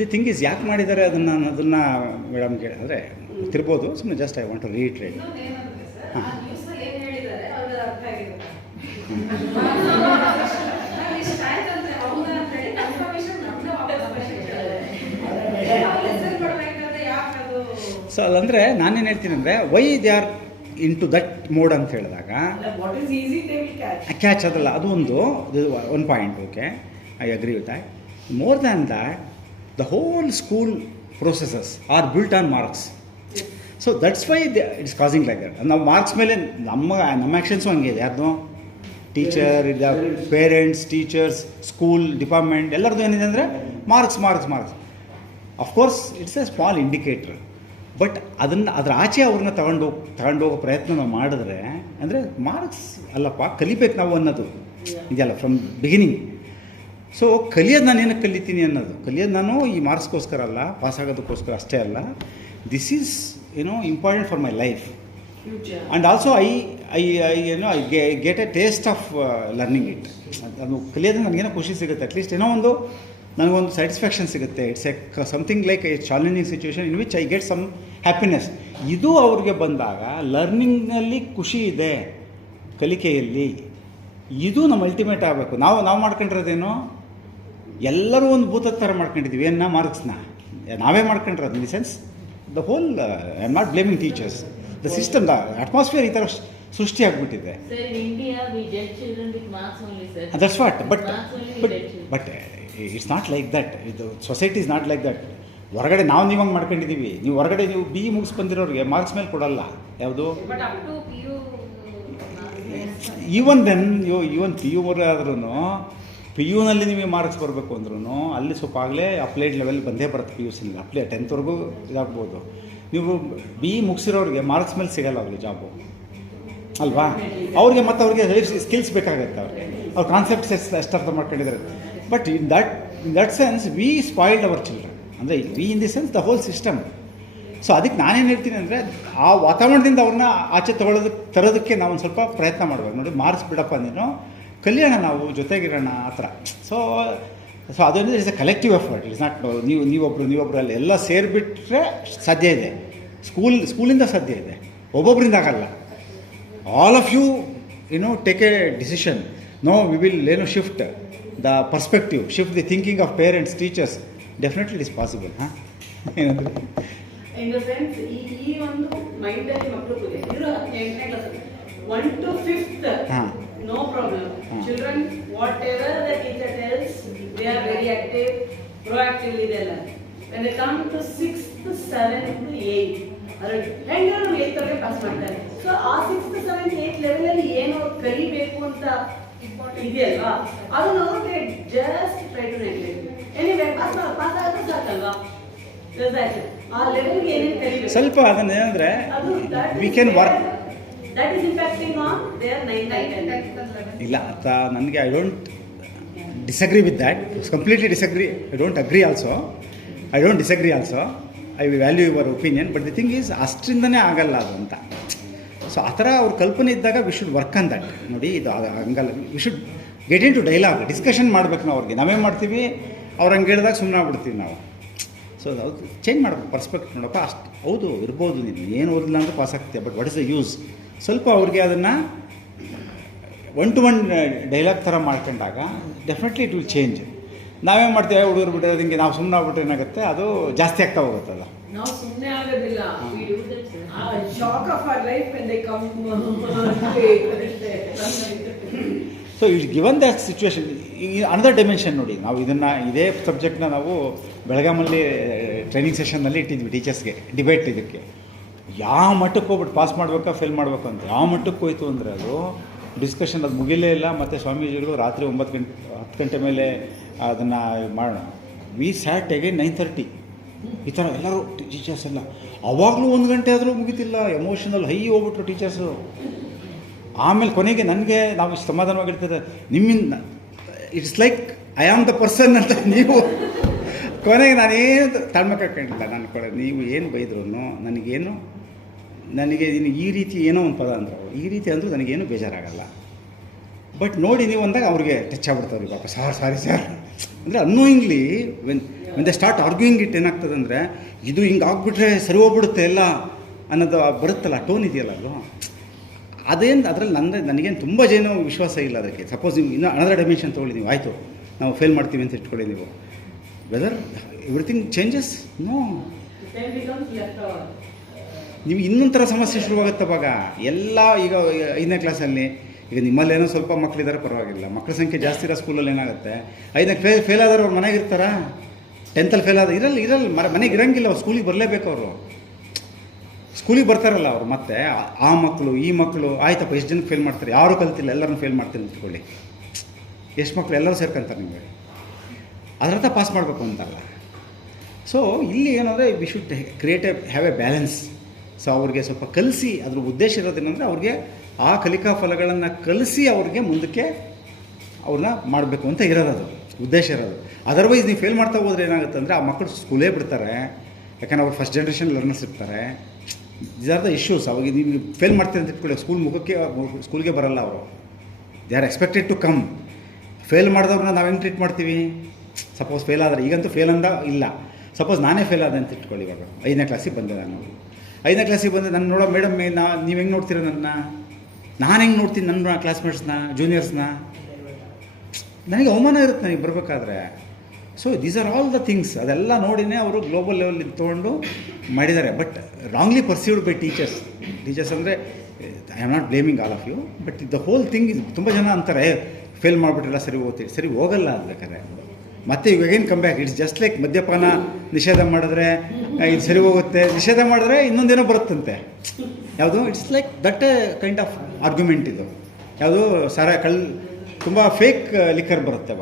ದಿ ಥಿಂಗ್ ಇಸ್ ಯಾಕೆ ಮಾಡಿದ್ದಾರೆ ಅದನ್ನು ಮೇಡಮ್ ಕೇಳಿದ್ರೆ ಗೊತ್ತಿರ್ಬೋದು. ಸುಮ್ಮನೆ just I want to reiterate. ಇನ್ನೊಂದು ಏನಂದ್ರೆ ಸರ್, ಆ ನ್ಯೂಸ್ ಅಲ್ಲಿ ಏನ್ ಹೇಳಿದ್ದಾರೆ ಅವ್ರಿಗೆ ಅರ್ಥ ಆಗಿರುತ್ತೆ. ನಾವು ಇಷ್ಟ ಆಯ್ತಂದ್ರೆ ಹೌದಾ ಅಂತ ಹೇಳಿ ಕನ್ಫರ್ಮೇಶನ್ ನಮ್ದೇ ವಾಪಸ್ ಲೆಸನ್ ಕೊಡ್ಬೇಕಾದ್ರೆ ಯಾಕೆ ಅದು. ಸೊ ಅಲ್ಲಂದರೆ ನಾನೇನು ಹೇಳ್ತೀನಿ ಅಂದರೆ why they are into that mode ಅಂತ ಹೇಳಿದಾಗ what is easy they will catch. Catch ಅದಲ್ಲ, ಅದು ಒಂದು point. Okay, I agree with that. More than that the whole school processes are built on marks. So that's why it's causing like that. ನಾವು marks ಮೇಲೆ ನಮ್ಮ actions ಹಂಗೆ ಇದೆ. ಯಾರ್ದು teacher ಇದೆ, ಪೇರೆಂಟ್ಸ್, ಟೀಚರ್ಸ್, ಸ್ಕೂಲ್ ಡಿಪಾರ್ಟ್ಮೆಂಟ್ ಎಲ್ಲರದ್ದು ಏನಿದೆ ಅಂದರೆ marks marks marks. Of course it's A small indicator. But ಅದರ ಆಚೆ ಅವ್ರನ್ನ ತಗೊಂಡೋಗೋ ಪ್ರಯತ್ನ ನಾವು ಮಾಡಿದ್ರೆ ಅಂದರೆ ಮಾರ್ಕ್ಸ್ ಅಲ್ಲಪ್ಪ, ಕಲಿಬೇಕು ನಾವು ಅನ್ನೋದು ಇದೆಯಲ್ಲ ಫ್ರಮ್ ಬಿಗಿನಿಂಗ್. ಸೊ ಕಲಿಯೋದು ನಾನು ಏನಕ್ಕೆ ಕಲಿತೀನಿ ಅನ್ನೋದು, ಕಲಿಯೋದು ನಾನು ಈ ಮಾರ್ಕ್ಸ್ಗೋಸ್ಕರ ಅಲ್ಲ, ಪಾಸ್ ಆಗೋದಕ್ಕೋಸ್ಕರ ಅಷ್ಟೇ ಅಲ್ಲ. This is important for my life. Future. And also I get A taste of learning it. ಅದು ಕಲಿಯೋದು ನನಗೇನೋ ಖುಷಿ ಸಿಗುತ್ತೆ, ಅಟ್ಲೀಸ್ಟ್ ಏನೋ ಒಂದು ನನಗೊಂದು ಸ್ಯಾಟಿಸ್ಫ್ಯಾಕ್ಷನ್ ಸಿಗುತ್ತೆ. It's something like a challenging situation in which I get some happiness. ಇದು ಅವ್ರಿಗೆ ಬಂದಾಗ ಲರ್ನಿಂಗ್ನಲ್ಲಿ ಖುಷಿ ಇದೆ, ಕಲಿಕೆಯಲ್ಲಿ. ಇದು ನಮ್ಮ ಅಲ್ಟಿಮೇಟ್ ಆಗಬೇಕು. ನಾವು ಮಾಡ್ಕೊಂಡಿರೋದೇನು, ಎಲ್ಲರೂ ಒಂದು ಭೂತದ ಥರ ಮಾಡ್ಕೊಂಡಿದ್ದೀವಿ ಏನ ಮಾರ್ಕ್ಸ್ನ ನಾವೇ ಮಾಡ್ಕೊಂಡಿರೋದು. In the sense the whole I am not blaming teachers, the system, the atmosphere ಈ ಥರ ಸೃಷ್ಟಿ ಆಗಿಬಿಟ್ಟಿದೆ. Sir, in India we judge children with marks only, sir. That's what. Marks only we judge children. But it's not like that. ಇದು society is not like that. ಹೊರಗಡೆ ನೀವು ಹಂಗೆ ಮಾಡ್ಕೊಂಡಿದ್ದೀವಿ. ನೀವು ಹೊರಗಡೆ ನೀವು BE ಮುಗಿಸ್ ಬಂದಿರೋರಿಗೆ ಮಾರ್ಕ್ಸ್ ಮೇಲೆ ಕೊಡಲ್ಲ. ಯಾವುದು but up to PU even then even PU ಆದ್ರೂ PUನಲ್ಲಿ ನಿಮಗೆ ಮಾರ್ಕ್ಸ್ ಬರಬೇಕು ಅಂದ್ರೂ ಅಲ್ಲಿ ಸ್ವಲ್ಪ ಆಗಲೇ ಅಪ್ಲೈಡ್ ಲೆವೆಲ್ ಬಂದೇ ಬರುತ್ತೆ. PUCನಲ್ಲಿ ಅಪ್ಲೈ 10th ಇದಾಗ್ಬೋದು. ನೀವು BE ಮುಗಿಸಿರೋರಿಗೆ ಮಾರ್ಕ್ಸ್ ಮೇಲೆ ಸಿಗಲ್ಲ ಅವ್ರಿಗೆ ಜಾಬು ಅಲ್ವಾ. ಅವ್ರಿಗೆ ಮತ್ತು ಅವ್ರಿಗೆ ಸ್ಕಿಲ್ಸ್ ಬೇಕಾಗುತ್ತೆ. ಅವ್ರ ಕಾನ್ಸೆಪ್ಟ್ಸ್ ಎಷ್ಟು ಅರ್ಥ ಮಾಡ್ಕೊಂಡಿದ್ದಾರೆ. But in that sense we spoiled our children. ಅಂದರೆ we in the sense the whole system. So ಅದಕ್ಕೆ ನಾನೇನು ಹೇಳ್ತೀನಿ ಅಂದರೆ ಆ ವಾತಾವರಣದಿಂದ ಅವ್ರನ್ನ ಆಚೆ ತರೋದಕ್ಕೆ ನಾವು ಒಂದು ಸ್ವಲ್ಪ ಪ್ರಯತ್ನ ಮಾಡಬೇಕು. ನೋಡಿ, ಮಾರ್ಕ್ಸ್ ಬಿಡಪ್ಪ, ನೀನು ಕಲಿಯೋಣ, ನಾವು ಜೊತೆಗಿರೋಣ ಆ ಥರ. ಸೊ ಅದೊಂದು it's a collective effort. It's not ನೀವೊಬ್ಬರು ಅಲ್ಲ, ಎಲ್ಲ ಸೇರಿಬಿಟ್ರೆ ಸಾಧ್ಯ ಇದೆ. ಸ್ಕೂಲಿಂದ ಸಾಧ್ಯ ಇದೆ, ಒಬ್ಬೊಬ್ಬರಿಂದ ಆಗಲ್ಲ. All of you take a decision. No, we will shift the perspective, shift the thinking of parents, teachers. Definitely it is possible. ಹಾಂ, ಏನಂದ್ರೆ ಇನ್ ದ ಸೆನ್ಸ್ ಈ ಒಂದು ಮೈಂಡಲ್ಲಿ ಮಕ್ಕಳು ಇರೋ 8ನೇ class 1 to 5th no problem. Children whatever the teacher tells they are very active, proactively ಇದೆ ಅಲ್ಲ. when they come to 6th 7th 8th ಹೆಂಗೆ ನಾವು 8th ಪಾಸ್ ಮಾಡ್ತಾರೆ. ಸೊ ಆ 6th 7th 8th ಲೆವೆಲ್ ಅಲ್ಲಿ ಏನು ಕಲಿಬೇಕು ಅಂತ ಇದೆಯಲ್ವಾ, ಅದನ್ನು ಅವ್ರಿಗೆ just try to neglect. Anyway pass ಆದ್ರೆ ಸಾಕಲ್ವಾ, ಆ ಲೆವೆಲ್ಗೆ ಏನೇನು ಕಲಿಬೇಕು ಸ್ವಲ್ಪ ಅದನ್ನ ಏನಂದರೆ we can work. That is impacting on their 9th and 10th. ಇಲ್ಲ ಅಂತ ನನಗೆ I don't disagree with that. Completely disagree. I don't agree also. I don't disagree also. I value your opinion. But the thing is ಅಷ್ಟರಿಂದನೇ ಆಗಲ್ಲ ಅದು ಅಂತ. So ಆ ಥರ ಅವ್ರ ಕಲ್ಪನೆ ಇದ್ದಾಗ we should work on that. ನೋಡಿ, ಇದು ಹಂಗಲ್ಲ. We should get into dialogue, discussion ಮಾಡಬೇಕು ನಾವು ಅವ್ರಿಗೆ. ನಾವೇನು ಮಾಡ್ತೀವಿ, ಅವ್ರು ಹಂಗೆ ಹೇಳಿದಾಗ ಸುಮ್ಮನೆ ಆಗ್ಬಿಡ್ತೀವಿ ನಾವು. ಸೊ ಅದು ಚೇಂಜ್ ಮಾಡಬೇಕು ಪರ್ಸ್ಪೆಕ್ಟ್. ನೋಡಪ್ಪ, ಅಷ್ಟು ಹೌದು ಇರ್ಬೋದು, ನೀನು ಏನು ಓದಿಲ್ಲ ಅಂದರೆ ಪಾಸ್ ಆಗ್ತೀಯ, but what is the use. ಸ್ವಲ್ಪ ಅವ್ರಿಗೆ ಅದನ್ನು 1 to 1 ಡೈಲಾಗ್ ಥರ ಮಾಡ್ಕೊಂಡಾಗ ಡೆಫಿನೆಟ್ಲಿ ಇಟ್ ವಿಲ್ ಚೇಂಜ್. ನಾವೇನು ಮಾಡ್ತೀವಿ, ಹುಡುಗರು ಬಿಟ್ಟರೆ ಹಿಂಗೆ ನಾವು ಸುಮ್ಮನೆ ಆಗ್ಬಿಟ್ರೆ ಏನಾಗುತ್ತೆ, ಅದು ಜಾಸ್ತಿ ಆಗ್ತಾ ಹೋಗುತ್ತೆ. ಅದು ನಾವು ಸುಮ್ಮನೆ ಆಗೋದಿಲ್ಲ. We do that, sir. Shock of our life when they come so it given that situation. Another dimension ನೋಡಿ, ನಾವು ಇದೇ ಸಬ್ಜೆಕ್ಟ್ನ ನಾವು ಬೆಳಗಾಮಲ್ಲಿ ಟ್ರೈನಿಂಗ್ ಸೆಷನ್ನಲ್ಲಿ ಇಟ್ಟಿದ್ವಿ ಟೀಚರ್ಸ್ಗೆ, ಡಿಬೇಟ್. ಇದಕ್ಕೆ ಯಾವ ಮಟ್ಟಕ್ಕೆ ಹೋಗ್ಬಿಟ್ಟು ಪಾಸ್ ಮಾಡಬೇಕಾ ಫೇಲ್ ಮಾಡಬೇಕು ಅಂತ ಯಾವ ಮಟ್ಟಕ್ಕೆ ಹೋಯ್ತು ಅಂದರೆ ಅದು ಡಿಸ್ಕಷನ್ ಅದು ಮುಗಿಲೇ ಇಲ್ಲ. ಮತ್ತು ಸ್ವಾಮೀಜಿಗಳು ರಾತ್ರಿ 10 ಗಂಟೆ ಮೇಲೆ ಅದನ್ನು ಮಾಡೋಣ ವಿ ಸ್ಯಾಟ್ ಅಗೇನ್ 9:30 ಈ ಥರ ಎಲ್ಲರೂ ಟೀಚರ್ಸ್ ಎಲ್ಲ. ಅವಾಗಲೂ 1 ಗಂಟೆ ಆದರೂ ಮುಗಿತಿಲ್ಲ, ಎಮೋಷನಲ್ ಹೈ ಹೋಗ್ಬಿಟ್ರು ಟೀಚರ್ಸು. ಆಮೇಲೆ ಕೊನೆಗೆ ನನಗೆ ನಾವು ಇಷ್ಟು ಸಮಾಧಾನವಾಗಿರ್ತದೆ, ನಿಮ್ಮಿಂದ it's like I am the person ಅಂತ. ನೀವು ಕೊನೆಗೆ ನಾನೇನು ತಾಳ್ಮೆ ಕಳ್ಕೊಂಡಿಲ್ಲ. ನಾನು ನೀವು ಏನು ಬೈದ್ರು ನನಗೆ ಈ ರೀತಿ ಏನೋ ಒಂದು ಪದ ಅಂದರು, ಈ ರೀತಿ ಅಂದರೂ ನನಗೇನು ಬೇಜಾರಾಗಲ್ಲ. ಬಟ್ ನೋಡಿ ನೀವು ಅಂದಾಗ ಅವ್ರಿಗೆ ಟಚ್ ಆಗ್ಬಿಡ್ತಾವ್ರಿ, ಪಾಪ ಸಾರಿ ಸರ್ ಅಂದರೆ annoyingly when they start arguing it ಏನಾಗ್ತದೆ ಅಂದರೆ, ಇದು ಹಿಂಗೆ ಆಗ್ಬಿಟ್ರೆ ಸರಿ ಹೋಗ್ಬಿಡುತ್ತೆ ಎಲ್ಲ ಅನ್ನೋದು ಬರುತ್ತಲ್ಲ, ಟೋನ್ ಇದೆಯಲ್ಲ ಅದು. ಅದೇನು ಅದರಲ್ಲಿ ನನಗೇನು ತುಂಬ ಜನ ವಿಶ್ವಾಸ ಇಲ್ಲ ಅದಕ್ಕೆ. ಸಪೋಸ್ ನೀವು ಇನ್ನೂ ಅನದರ್ ಡೈಮೆನ್ಷನ್ ತೊಗೊಳ್ಳಿ, ನೀವು ಆಯಿತು ನಾವು ಫೇಲ್ ಮಾಡ್ತೀವಿ ಅಂತ ಇಟ್ಕೊಳ್ಳಿ ನೀವು, whether everything changes no. Then becomes left over. ನೀವು ಇನ್ನೊಂದು ಥರ ಸಮಸ್ಯೆ ಶುರುವಾಗುತ್ತೆ ಅವಾಗ ಎಲ್ಲ. ಈಗ 5ನೇ ಕ್ಲಾಸಲ್ಲಿ ಈಗ ನಿಮ್ಮಲ್ಲೇನೋ ಸ್ವಲ್ಪ ಮಕ್ಕಳಿದ್ದಾರೆ ಪರವಾಗಿಲ್ಲ, ಮಕ್ಕಳ ಸಂಖ್ಯೆ ಜಾಸ್ತಿ ಇರೋ ಸ್ಕೂಲಲ್ಲಿ ಏನಾಗುತ್ತೆ, 5ನೇ ಫೇಲ್ ಆದವ್ರು ಅವ್ರು ಮನೆಗೆ ಇರ್ತಾರಾ? 10th ಫೇಲ್ ಆದ ಇರಲ್ಲ ಮನೆಗೆ ಇರೋಂಗಿಲ್ಲ, ಅವ್ರು ಸ್ಕೂಲಿಗೆ ಬರಲೇಬೇಕು. ಅವರು ಸ್ಕೂಲಿಗೆ ಬರ್ತಾರಲ್ಲ ಅವರು, ಮತ್ತೆ ಆ ಮಕ್ಕಳು ಈ ಮಕ್ಕಳು ಆಯ್ತಪ್ಪ ಎಷ್ಟು ಜನಕ್ಕೆ ಫೇಲ್ ಮಾಡ್ತಾರೆ, ಯಾರು ಕಲ್ತಿಲ್ಲ ಎಲ್ಲರನ್ನೂ ಫೇಲ್ ಮಾಡ್ತೀನಿ ಅಂದ್ಕೊಳ್ಳಿ, ಎಷ್ಟು ಮಕ್ಕಳು ಎಲ್ಲರೂ ಸೇರ್ಕೊಂತಾರೆ ನಿಮಗೆ, ಅದರರ್ಥ ಪಾಸ್ ಮಾಡಬೇಕು ಅಂತಲ್ಲ. ಸೊ ಇಲ್ಲಿ ಏನಂದರೆ we should create have A balance. So ಅವ್ರಿಗೆ ಸ್ವಲ್ಪ ಕಲಿಸಿ, ಅದ್ರ ಉದ್ದೇಶ ಇರೋದೇನೆಂದರೆ ಅವ್ರಿಗೆ ಆ ಕಲಿಕಾ ಫಲಗಳನ್ನು ಕಲಿಸಿ ಅವ್ರಿಗೆ ಮುಂದಕ್ಕೆ ಅವ್ರನ್ನ ಮಾಡಬೇಕು ಅಂತ ಇರೋದು ಉದ್ದೇಶ ಇರೋದು. ಅದರ್ವೈಸ್ ನೀವು ಫೇಲ್ ಮಾಡ್ತಾ ಹೋದ್ರೆ ಏನಾಗುತ್ತೆ ಅಂದರೆ ಆ ಮಕ್ಕಳು ಸ್ಕೂಲೇ ಬಿಡ್ತಾರೆ, ಯಾಕಂದ್ರೆ ಅವ್ರು ಫಸ್ಟ್ ಜನ್ರೇಷನ್ ಲರ್ನರ್ಸ್ ಇರ್ತಾರೆ. These are the issues. ಅವಾಗ ನೀವು ಫೇಲ್ ಮಾಡ್ತೀರಿ ಅಂತ ಇಟ್ಕೊಳ್ಳಿ, ಸ್ಕೂಲ್ಗೆ ಬರಲ್ಲ ಅವರು. They are expected to come. Fail ಮಾಡಿದವ್ರನ್ನ ನಾವು ಹೆಂಗೆ ಟ್ರೀಟ್ ಮಾಡ್ತೀವಿ? ಸಪೋಸ್ ಫೇಲ್ ಆದರೆ, ಈಗಂತೂ ಫೇಲ್ ಅಂದ ಇಲ್ಲ, ಸಪೋಸ್ ನಾನೇ ಫೇಲ್ ಆದೆ ಅಂತ ಇಟ್ಕೊಳ್ಳಿ. ಇವಾಗ 5ನೇ ಕ್ಲಾಸಿಗೆ ಬಂದೆ ನಾನು, 5ನೇ ಕ್ಲಾಸಿಗೆ ಬಂದೆ, ನಾನು ನೋಡೋ ಮೇಡಮ್ ನೀವು ಹೆಂಗೆ ನೋಡ್ತೀರ ನಾನು ಹೆಂಗೆ ನೋಡ್ತೀನಿ ನನ್ನ ಕ್ಲಾಸ್ಮೇಟ್ಸ್ನ, ಜೂನಿಯರ್ಸ್ನ? ನನಗೆ ಅವಮಾನ ಇರುತ್ತೆ ನನಗೆ ಬರಬೇಕಾದ್ರೆ. So these are all the things. ಅದೆಲ್ಲ ನೋಡಿನೇ ಅವರು ಗ್ಲೋಬಲ್ ಲೆವೆಲ್ ತೊಗೊಂಡು ಮಾಡಿದ್ದಾರೆ. But wrongly perceived by teachers ಅಂದರೆ I am not blaming all of you, but the whole thing ಇದು. ತುಂಬ ಜನ ಅಂತಾರೆ ಫೇಲ್ ಮಾಡಿಬಿಟ್ರೆಲ್ಲ ಸರಿ ಹೋಗ್ತೀವಿ, ಸರಿ ಹೋಗಲ್ಲ ಅದು. ಬೇಕಾದ್ರೆ ಮತ್ತೆ ಇವಾಗೇನು come back, it's just like ಮದ್ಯಪಾನ ನಿಷೇಧ ಮಾಡಿದ್ರೆ ಇದು ಸರಿ ಹೋಗುತ್ತೆ, ನಿಷೇಧ ಮಾಡಿದ್ರೆ ಇನ್ನೊಂದೇನೋ ಬರುತ್ತಂತೆ. ಯಾವುದು it's like that kind of argument ಇದು. ಯಾವುದು ತುಂಬ ಫೇಕ್ ಲಿಕ್ಕರ್ ಬರುತ್ತೆ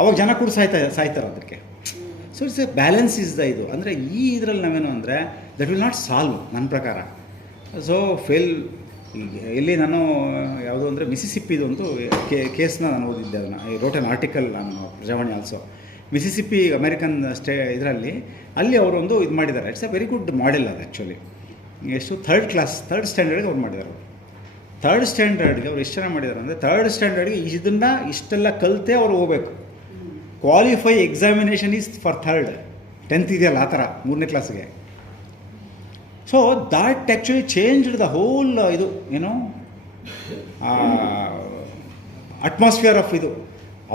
ಅವಾಗ ಜನ ಕೂಡ ಸಾಯ್ತಾರೆ ಅದಕ್ಕೆ. So it's A balance is the ಇದು. ಅಂದರೆ ಈ ಇದರಲ್ಲಿ ನಾವೇನು ಅಂದರೆ ದಟ್ ವಿಲ್ ನಾಟ್ ಸಾಲ್ವ್ ನನ್ನ ಪ್ರಕಾರ. ಸೊ ಎಲ್ಲಿ ನಾನು ಯಾವುದೋ ಅಂದರೆ ಮಿಸಿಸಿಪ್ಪಿದು ಒಂದು ಕೇಸ್ನ ನಾನು ಓದಿದ್ದೆ. ಅದನ್ನು ಐ ರೋಟ್ ಆನ್ ಆರ್ಟಿಕಲ್ ನಾನು ಪ್ರಜಾವಾಣಿ ಆಲ್ಸೋ. ಮಿಸಿಸಿಪ್ಪಿ ಅಮೇರಿಕನ್ ಇದರಲ್ಲಿ ಅಲ್ಲಿ ಅವರೊಂದು ಇದು ಮಾಡಿದ್ದಾರೆ. It's A very good model ಅದು ಆ್ಯಕ್ಚುಲಿ. ಎಷ್ಟು ಥರ್ಡ್ ಸ್ಟ್ಯಾಂಡರ್ಡ್ಗೆ ಅವ್ರು ಮಾಡಿದ್ದಾರೆ. ಥರ್ಡ್ ಸ್ಟ್ಯಾಂಡರ್ಡ್ಗೆ ಅವ್ರು ಎಷ್ಟು ಚೆನ್ನಾಗಿ ಮಾಡಿದ್ದಾರೆ ಅಂದರೆ, ಥರ್ಡ್ ಸ್ಟ್ಯಾಂಡರ್ಡ್ಗೆ ಇದನ್ನು ಇಷ್ಟೆಲ್ಲ ಕಲಿತೆ ಅವ್ರು ಹೋಗಬೇಕು. Qualify examination is for 10th ಇದೆಯಲ್ಲ ಆ ಥರ 3ನೇ ಕ್ಲಾಸ್ಗೆ. So that actually changed the whole ಇದು ಏನೋ ಅಟ್ಮಾಸ್ಫಿಯರ್ ಆಫ್ ಇದು.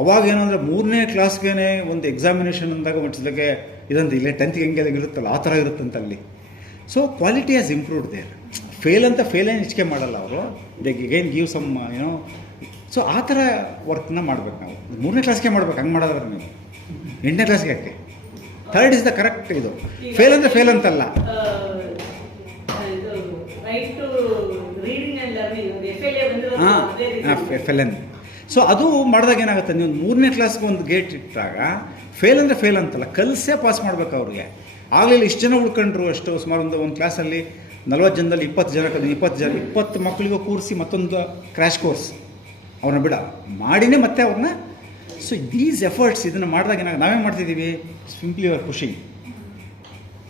ಅವಾಗ ಏನಂದರೆ 3ನೇ ಕ್ಲಾಸ್ಗೆ ಒಂದು ಎಕ್ಸಾಮಿನೇಷನ್ ಅಂದಾಗ ಮಟ್ಟಿಗೆ ಇದಂತ ಇಲ್ಲೇ 10th ಹೆಂಗೆ ಇರುತ್ತಲ್ಲ ಆ ಥರ ಇರುತ್ತಂತ ಅಲ್ಲಿ. So quality has improved there. Fail ಅಂತ ಫೇಲೇನು ಹೆಚ್ಚಿಗೆ ಮಾಡಲ್ಲ ಅವರು, ದೇ ಗೇನ್ ಗಿವ್ ಸಮ್ ಏನೋ. ಸೊ ಆ ಥರ ವರ್ಕ್ನ ಮಾಡ್ಬೇಕು ನಾವು. 3ನೇ ಕ್ಲಾಸ್ಗೆ ಮಾಡ್ಬೇಕು, ಹಂಗೆ ಮಾಡೋದ್ರೆ ನೀವು 8ನೇ ಕ್ಲಾಸ್ಗೆ ಯಾಕೆ? 3rd ಇಸ್ ದ ಕರೆಕ್ಟ್ ಇದು. ಫೇಲ್ ಅಂದರೆ ಫೇಲ್ ಅಂತಲ್ಲ. FLN. ಸೊ ಅದು ಮಾಡಿದಾಗ ಏನಾಗುತ್ತೆ, ನೀವು 3ನೇ ಕ್ಲಾಸ್ಗೆ ಒಂದು ಗೇಟ್ ಇಟ್ಟಾಗ ಫೇಲ್ ಅಂದರೆ ಫೇಲ್ ಅಂತಲ್ಲ, ಕಲಿಸೇ ಪಾಸ್ ಮಾಡಬೇಕು ಅವ್ರಿಗೆ. ಆಗಲಿಲ್ಲ ಇಷ್ಟು ಜನ ಉಳ್ಕೊಂಡ್ರು, ಅಷ್ಟು ಸುಮಾರು ಒಂದು ಕ್ಲಾಸಲ್ಲಿ 40 ಜನದಲ್ಲಿ 20 ಮಕ್ಕಳಿಗೂ ಕೂರಿಸಿ ಮತ್ತೊಂದು ಕ್ರ್ಯಾಶ್ ಕೋರ್ಸ್ ಅವ್ರನ್ನ ಮಾಡಿನೇ ಮತ್ತೆ ಅವ್ರನ್ನ. ಸೊ ದೀಸ್ ಎಫರ್ಟ್ಸ್ ಇದನ್ನು ಮಾಡಿದಾಗ ನಾವೇನು ಮಾಡ್ತಿದ್ದೀವಿ, ಸಿಂಪ್ಲಿ ಅವ್ರು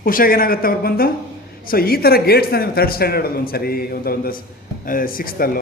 ಖುಷಿಯಾಗಿ ಏನಾಗುತ್ತೆ ಅವ್ರು ಬಂದು. ಸೊ ಈ ಥರ ಗೇಟ್ಸ್ನ ನೀವು 3rd ಸ್ಟ್ಯಾಂಡರ್ಡಲ್ಲಿ ಒಂದು ಸರಿ ಒಂದು 6th